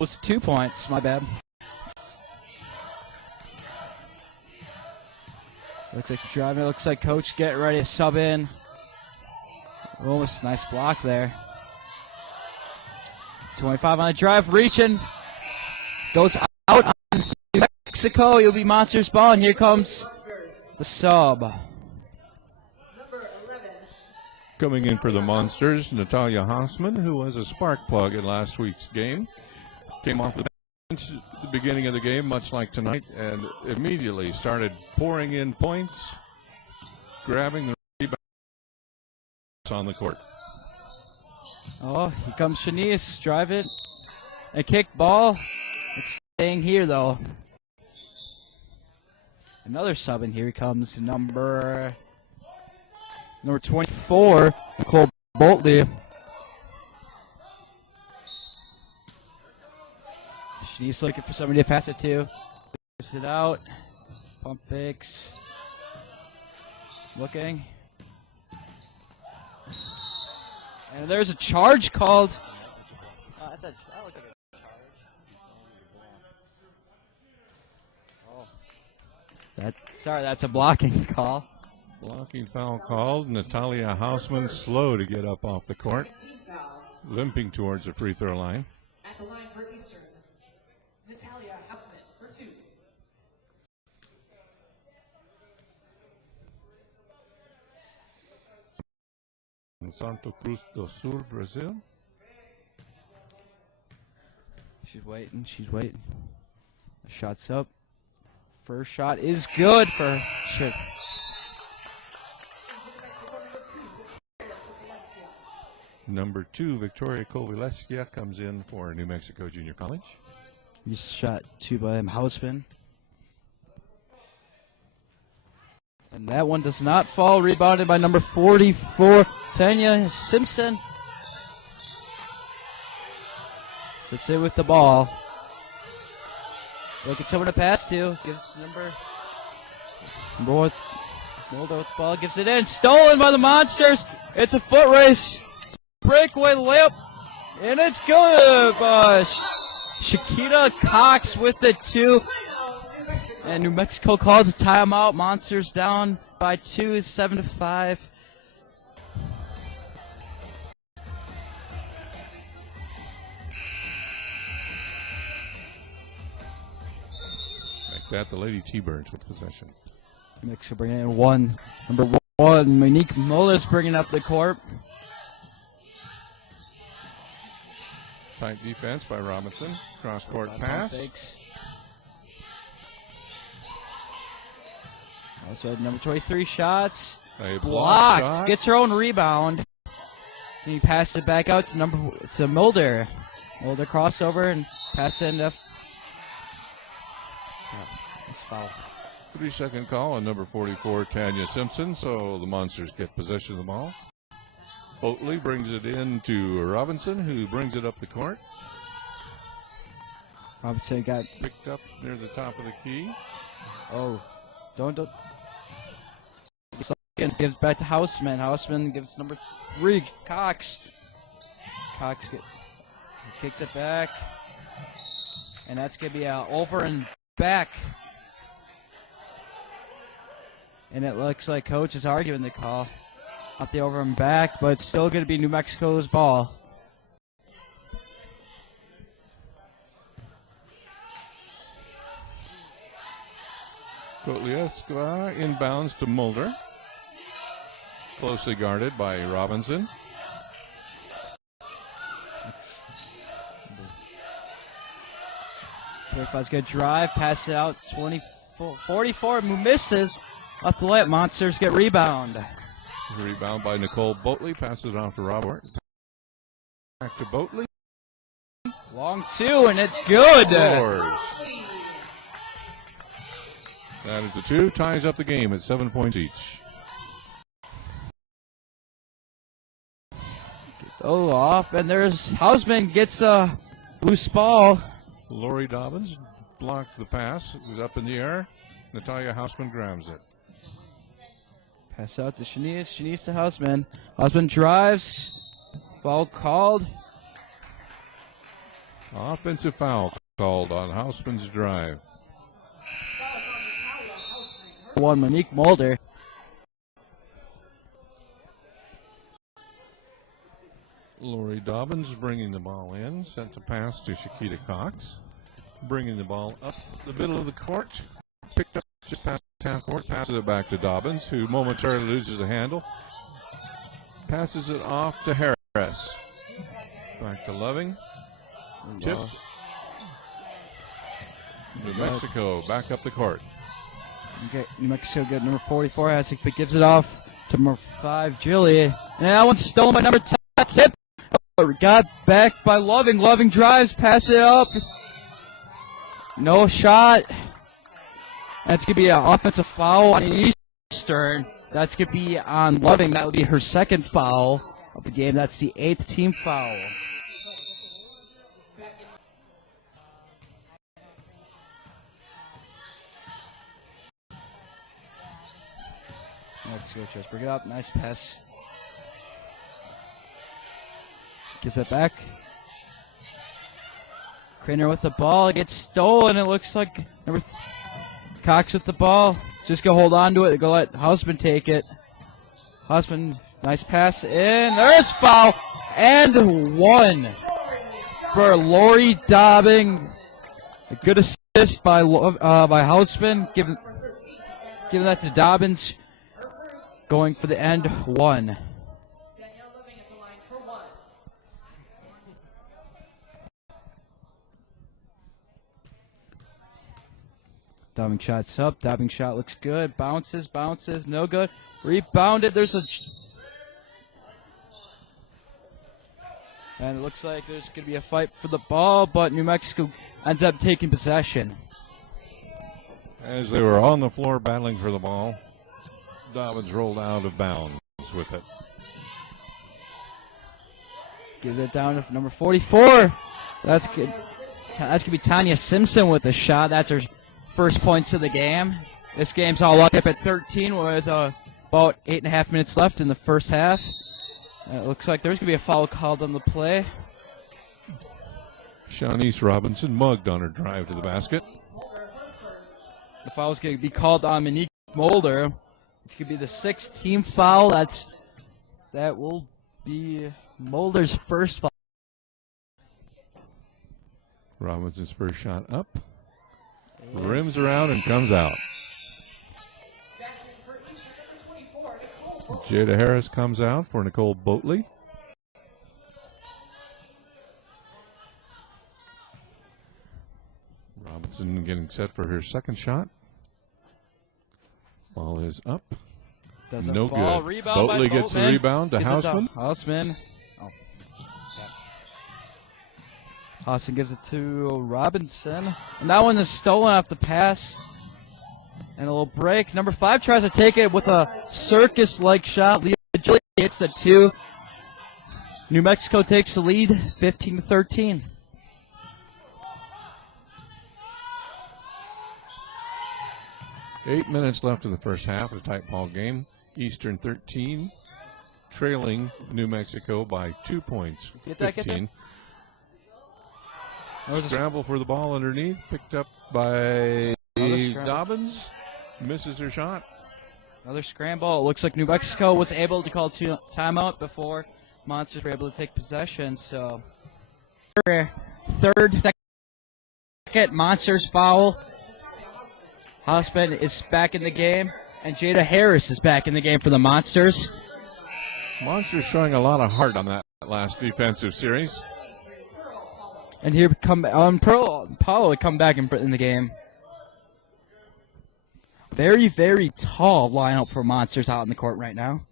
was 2 points. My bad. Looks like driving. Looks like coach getting ready to sub in. Almost nice block there. 25 on the drive, reaching. Goes out on New Mexico. It'll be Monsters ball, and here comes the sub. Coming in for the Monsters, Natália Hausmann, who was a spark plug in last week's game. Came off the bench at the beginning of the game, much like tonight, and immediately started pouring in points, grabbing the rebound on the court. Oh, here comes Shanice. Drive it. A kick ball. It's staying here, though. Another sub, and here comes number 24, Nicole Boltley. Shanice looking for somebody to pass it to. Puts it out. Pump fakes. Looking. And there's a charge called. That looked like a charge. Sorry, that's a blocking call. Blocking foul called. Natália Hausmann slow to get up off the court. Limping towards the free throw line. At the line for Eastern, Natália Hausmann for 2. Santo Cruz do Sul, Brazil. She's waiting. Shots up. First shot is good for sure. Number 2, Victoria Kovalevskia, comes in for New Mexico Junior College. He's shot 2 by Hausmann. And that one does not fall. Rebounded by number 44, Tanya Simpson. Simpson with the ball. Look at someone to pass to. Gives number 1. Mulder with the ball. Gives it in. Stolen by the Monsters. It's a foot race. It's a breakaway layup. And it's good. Shakita Cox with the 2. And New Mexico calls a timeout. Monsters down by 2, 7-5. Like that, the Lady T-Birds with possession. New Mexico bringing in 1. Number 1, Monique Muller's bringing up the court. Tight defense by Robinson. Cross-court pass. Also number 23 shots. A Blocked. shot. Gets her own rebound. And he passes it back out to Mulder. Mulder crossover and pass it into. It's foul. 3-second call on number 44, Tanya Simpson. So the Monsters get possession of the ball. Oatley brings it in to Robinson, who brings it up the court. Robinson got Picked up near the top of the key. Oh, don't. Gives back to Hausmann. Hausmann gives number 3, Cox. Kicks it back. And that's going to be over and back. And it looks like coach is arguing the call. Not the over and back, but it's still going to be New Mexico's ball. Kovalevskia inbounds to Mulder. Closely guarded by Robinson. Twenty-five's good drive, pass it out. 44 misses. Off the layup, Monsters get rebound. Rebound by Nicole Boltley. Passes it off to Robert. Back to Boltley. Long 2, and it's good. Scores. That is a 2. Ties up the game at 7 points each. Oh, off, and there's Hausmann gets a loose ball. Lori Dobbins blocked the pass. It was up in the air. Natália Hausmann grabs it. Pass out to Shanice. Shanice to Hausmann. Hausmann drives. Foul called. Offensive foul called on Hausmann's drive. One, Monique Mulder. Lori Dobbins bringing the ball in, sent a pass to Shakita Cox. Bringing the ball up the middle of the court. Picked up just past half court, passes it back to Dobbins, who momentarily loses the handle. Passes it off to Harris. Back to Loving. Chipped. New Mexico back up the court. Okay, New Mexico good. Number 44 has it, but gives it off to number 5, Jilly. And that one's stolen by number 10. Tip. Got back by Loving. Loving drives, pass it up. No shot. That's going to be an offensive foul on Eastern. That's going to be on Loving. That will be her second foul of the game. That's the 8th team foul. Let's go, Church. Bring it up. Nice pass. Gives it back. Craner with the ball. It gets stolen. It looks like number Cox with the ball. Just go hold on to it. Go let Hausmann take it. Hausmann, nice pass in. There's foul. And one for Lori Dobbing. A good assist by Hausmann. Giving that to Dobbins. Going for the end one. Dobbing shot's up. Dobbing shot looks good. Bounces, no good. Rebounded. There's a. And it looks like there's going to be a fight for the ball, but New Mexico ends up taking possession. As they were on the floor battling for the ball, Dobbins rolled out of bounds with it. Give it down to number 44. That's good. That's going to be Tanya Simpson with the shot. That's her first points of the game. This game's all locked up at 13 with about 8.5 minutes left in the first half. It looks like there's going to be a foul called on the play. Shawnice Robinson mugged on her drive to the basket. The foul's going to be called on Monique Mulder. It's going to be the 6th team foul. That will be Mulder's first foul. Robinson's first shot up. Rims around and comes out. Jada Harris comes out for Nicole Boatley. Robinson getting set for her second shot. Ball is up. Doesn't no fall. good. Rebound by Boatley gets the rebound to Hausmann. Hausmann. Oh. Hausmann gives it to Robinson. And that one is stolen off the pass. And a little break. Number 5 tries to take it with a circus-like shot. Leah Gilly hits the 2. New Mexico takes the lead, 15-13. Eight minutes left in the first half of a tight ball game. Eastern 13, trailing New Mexico by 2 points. 15. Scramble for the ball underneath, picked up by Dobbins. Misses her shot. Another scramble. It looks like New Mexico was able to call timeout before Monsters were able to take possession. So, second Monsters foul. Hausmann is back in the game, and Jada Harris is back in the game for the Monsters. Monsters showing a lot of heart on that last defensive series. And here come Paulo come back in the game. Very, very tall lineup for Monsters out in the court right now.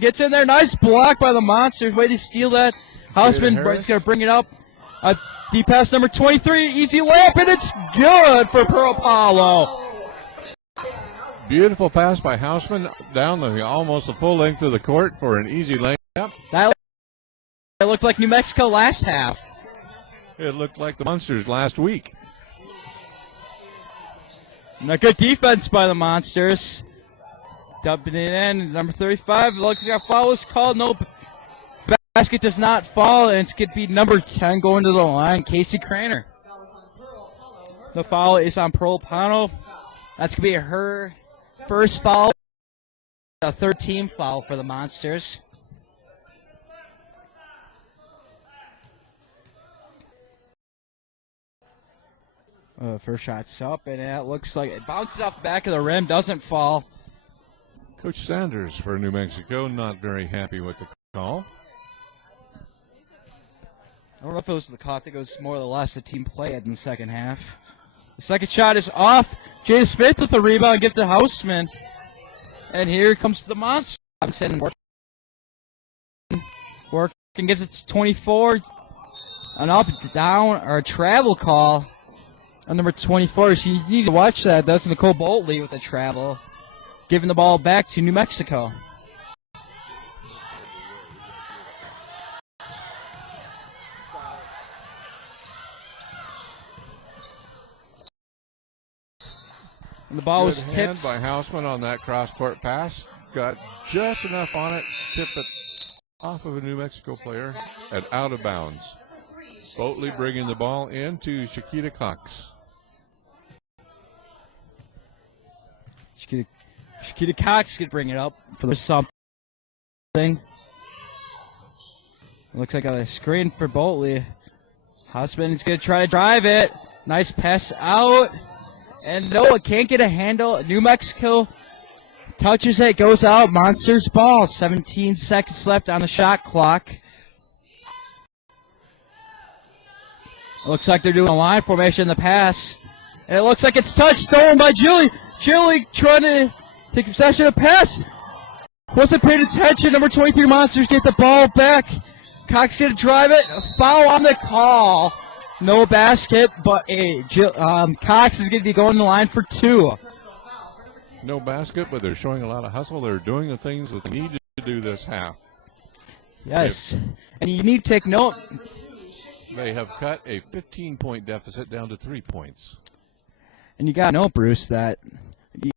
Gets in there. Nice block by the Monsters. Way to steal that. Hausmann is going to bring it up. Deep pass number 23. Easy layup, and it's good for Pearl Paulo. Beautiful pass by Hausmann down almost the full length of the court for an easy layup. That looked like New Mexico last half. It looked like the Monsters last week. And a good defense by the Monsters. Dumping it in. Number 35. Looks like a foul was called. No basket does not fall, and it's going to be number 10 going to the line, Casey Craner. The foul is on Pearl Pano. That's going to be her first foul. A third team foul for the Monsters. First shot's up, and it looks like it bounces off the back of the rim, doesn't fall. Coach Sanders for New Mexico not very happy with the call. I don't know if it was the call. I think it was more or less the team play in the second half. The second shot is off. Jada Smith with the rebound, give to Hausmann. And here comes the Monster. Working, gives it to 24. An up, down, or a travel call on number 24. So you need to watch that. That's Nicole Boltley with the travel. Giving the ball back to New Mexico. And the ball was tipped by Hausmann on that cross-court pass. Got just enough on it, tipped it off of a New Mexico player and out of bounds. Boltley bringing the ball in to Shakita Cox. Shakita Cox could bring it up for the something. Looks like a screen for Boltley. Hausmann is going to try to drive it. Nice pass out. And no, it can't get a handle. New Mexico touches it, goes out. Monsters ball. 17 seconds left on the shot clock. Looks like they're doing a line formation in the pass. And it looks like it's touched, stolen by Julie. Julie trying to take possession of the pass. Wasn't paying attention. Number 23 Monsters get the ball back. Cox going to drive it. Foul on the call. No basket, but Cox is going to be going to the line for two. No basket, but they're showing a lot of hustle. They're doing the things that they need to do this half. Yes, and you need to take note. They have cut a 15-point deficit down to 3 points. And you got to know, Bruce, that the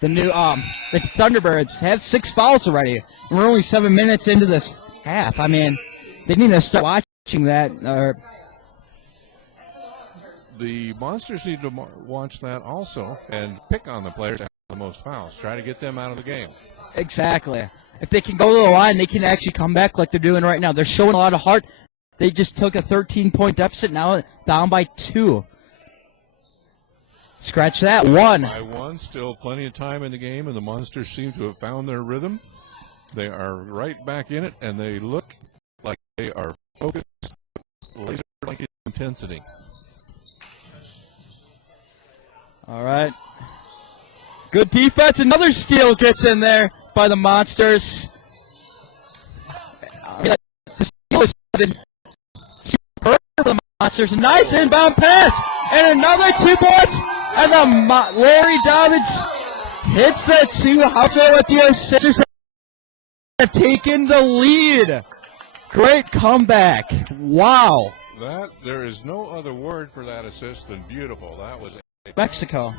new the Thunderbirds have 6 fouls already. We're only 7 minutes into this half. I mean, they need to start watching that. The Monsters need to watch that also and pick on the players that have the most fouls. Try to get them out of the game. Exactly. If they can go to the line, they can actually come back like they're doing right now. They're showing a lot of heart. They just took a 13-point deficit, now down by 2. Scratch that. 1. By 1, still plenty of time in the game, and the Monsters seem to have found their rhythm. They are right back in it, and they look like they are focused, laser-like intensity. All right. Good defense. Another steal gets in there by the Monsters. The steal is superb for the Monsters. Nice inbound pass. And another 2 points. And Larry Dobbins hits that 2. Hausmann with the assist. Have taken the lead. Great comeback. Wow. There is no other word for that assist than beautiful. That was Mexico.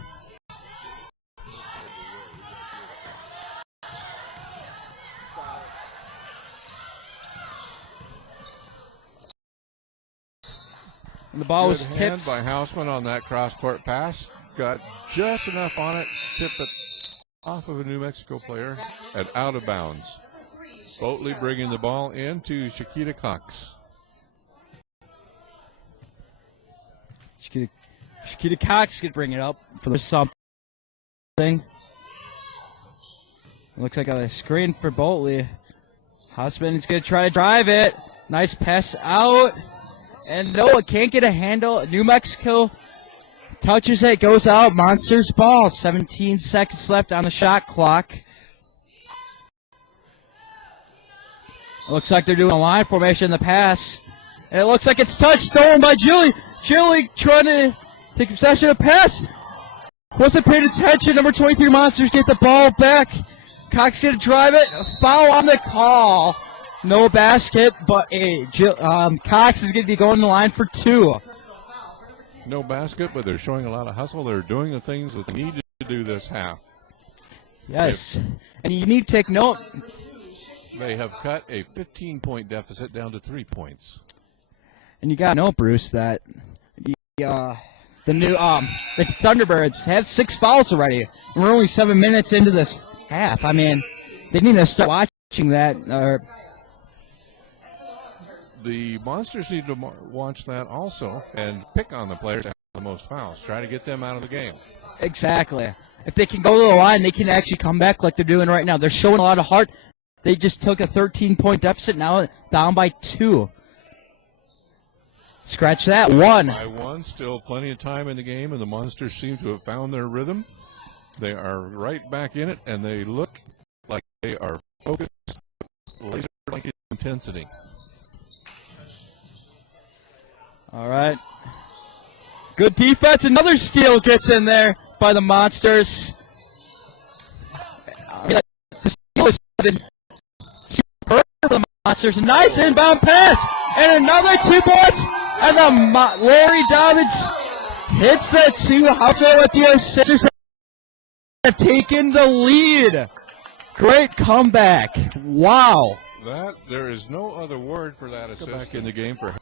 And the ball was tipped by Hausmann on that cross-court pass. Got just enough on it, tipped it off of a New Mexico player and out of bounds. Boltley bringing the ball in to Shakita Cox. Shakita Cox could bring it up for the something. Looks like a screen for Boltley. Hausmann is going to try to drive it. Nice pass out. And no, it can't get a handle. New Mexico touches it, goes out. Monsters ball. 17 seconds left on the shot clock. Looks like they're doing a line formation in the pass. And it looks like it's touched, stolen by Julie. Julie trying to take possession of the pass. Wasn't paying attention. Number 23 Monsters get the ball back. Cox going to drive it. Foul on the call. No basket, but Cox is going to be going to the line for 2. No basket, but they're showing a lot of hustle. They're doing the things that they need to do this half. Yes. And you need to take note. They have cut a 15-point deficit down to 3 points. And you got to know, Bruce, that the new the Thunderbirds have 6 fouls already. And we're only 7 minutes into this half. I mean, they need to start watching that. The Monsters need to watch that also and pick on the players that have the most fouls. Try to get them out of the game. Exactly. If they can go to the line, they can actually come back like they're doing right now. They're showing a lot of heart. They just took a 13-point deficit, now down by 2. Scratch that. 1. By 1, still plenty of time in the game, and the Monsters seem to have found their rhythm. They are right back in it, and they look like they are focused, laser-like intensity. All right. Good defense. Another steal gets in there by the Monsters. The steal is superb for the Monsters. Nice inbound pass. And another 2 points. And the Larry Dobbins hits the 2. Hausmann with the assist. Have taken the lead. Great comeback. Wow. There is no other word for that assist back in the game for.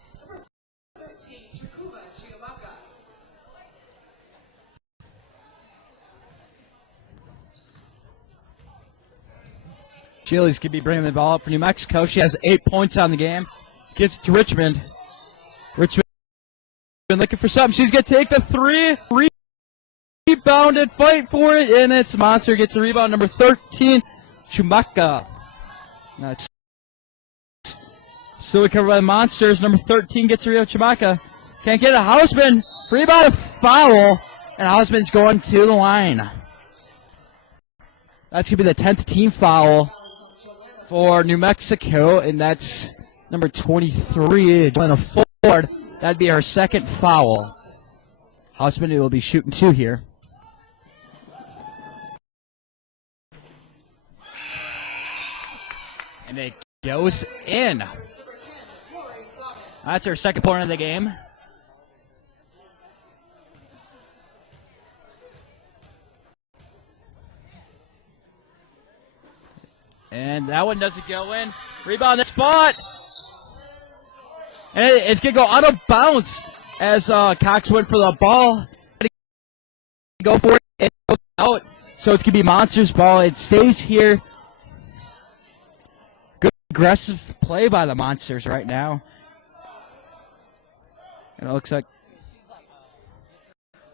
Chili's could be bringing the ball up for New Mexico. She has 8 points on the game. Gives it to Richmond. Richmond looking for something. She's going to take the 3. Rebounded, fight for it, and it's Monster gets the rebound. Number 13, Chumaka. That's still recovered by the Monsters. Number 13 gets the rebound. Chumaka can't get it. Hausmann, rebound, foul, and Hausmann's going to the line. That's going to be the 10th team foul for New Mexico, and that's number 23, Joanna Ford. That'd be her 2nd foul. Hausmann will be shooting 2 here. And it goes in. That's her 2nd point of the game. And that one doesn't go in. Rebound, that spot. And it's going to go out of bounds as Cox went for the ball. Go for it. It goes out. So it's going to be Monsters' ball. It stays here. Good aggressive play by the Monsters right now. And it looks like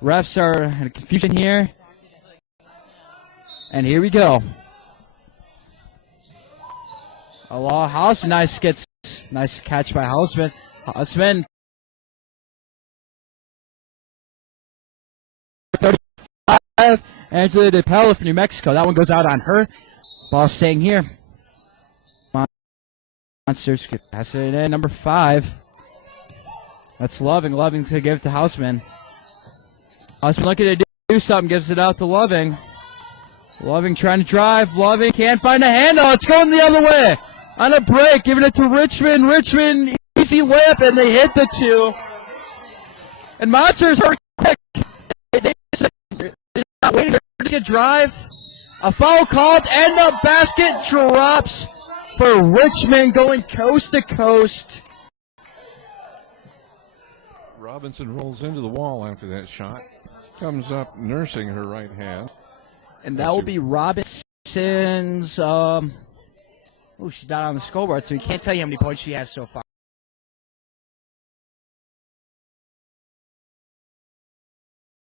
refs are in confusion here. And here we go. Hausmann, nice catch by Hausmann. Hausmann, 35, Angela DePella for New Mexico. That one goes out on her. Ball staying here. Monsters pass it in. Number 5. That's Loving. Loving to give it to Hausmann. Hausmann looking to do something. Gives it out to Loving. Loving trying to drive. Loving can't find a handle. It's going the other way. On a break, giving it to Richmond. Richmond, easy layup, and they hit the 2. And Monsters hurry quick. They're not waiting. They're just going to drive. A foul called, and the basket drops for Richmond going coast to coast. Robinson rolls into the wall after that shot. Comes up nursing her right hand. And that will be Robinson's. She's not on the scoreboard, so we can't tell you how many points she has so far.